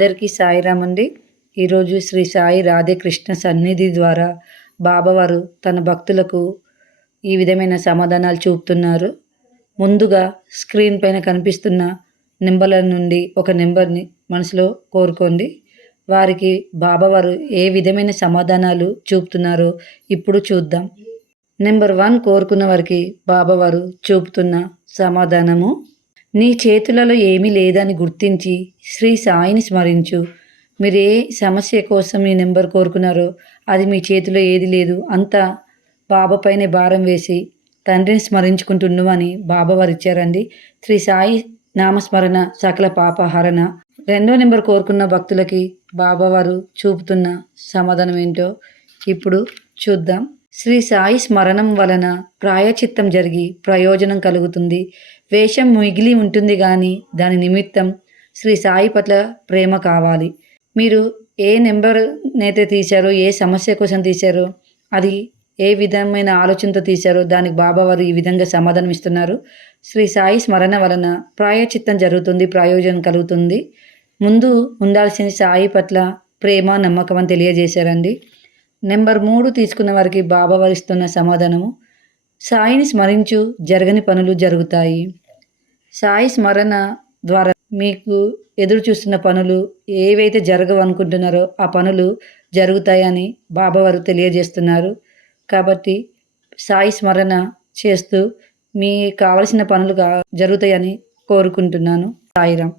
అందరికీ సాయిరామ్ అండి. ఈరోజు శ్రీ సాయి రాధేకృష్ణ సన్నిధి ద్వారా బాబావారు తన భక్తులకు ఈ విధమైన సమాధానాలు చూపుతున్నారు. ముందుగా స్క్రీన్ పైన కనిపిస్తున్న నెంబర్ల నుండి ఒక నెంబర్ని మనసులో కోరుకోండి. వారికి బాబావారు ఏ విధమైన సమాధానాలు చూపుతున్నారో ఇప్పుడు చూద్దాం. నెంబర్ 1 కోరుకున్న వారికి బాబావారు చూపుతున్న సమాధానము: నీ చేతులలో ఏమీ లేదని గుర్తించి శ్రీ సాయిని స్మరించు. మీరు ఏ సమస్య కోసం ఈ నెంబర్ కోరుకున్నారో అది మీ చేతిలో ఏది లేదు, అంతా బాబాపైనే భారం వేసి తండ్రిని స్మరించుకుంటున్నావు అని బాబావారు ఇచ్చారండి. శ్రీ సాయి నామస్మరణ సకల పాపహరణ. 2వ నెంబర్ కోరుకున్న భక్తులకి బాబావారు చూపుతున్న సమాధానం ఏంటో ఇప్పుడు చూద్దాం. శ్రీ సాయి స్మరణం వలన ప్రాయచిత్తం జరిగి ప్రయోజనం కలుగుతుంది. వేషం మిగిలి ఉంటుంది కానీ దాని నిమిత్తం శ్రీ సాయి పట్ల ప్రేమ కావాలి. మీరు ఏ నెంబర్నైతే తీశారో, ఏ సమస్య కోసం తీశారో, అది ఏ విధమైన ఆలోచనతో తీశారో దానికి బాబావారు ఈ విధంగా సమాధానం ఇస్తున్నారు. శ్రీ సాయి స్మరణ వలన ప్రాయచిత్తం జరుగుతుంది, ప్రయోజనం కలుగుతుంది. ముందు ఉండాల్సిన సాయి పట్ల ప్రేమ, నమ్మకం అని తెలియజేశారండి. నెంబర్ 3 తీసుకున్న వారికి బాబావారు ఇస్తున్న సమాధానము: సాయిని స్మరించు, జరగని పనులు జరుగుతాయి. సాయి స్మరణ ద్వారా మీకు ఎదురు చూస్తున్న పనులు ఏవైతే జరగవు అనుకుంటున్నారో ఆ పనులు జరుగుతాయని బాబావారు తెలియజేస్తున్నారు. కాబట్టి సాయి స్మరణ చేస్తూ మీకు కావలసిన పనులు జరుగుతాయని కోరుకుంటున్నాను. సాయిరామ్.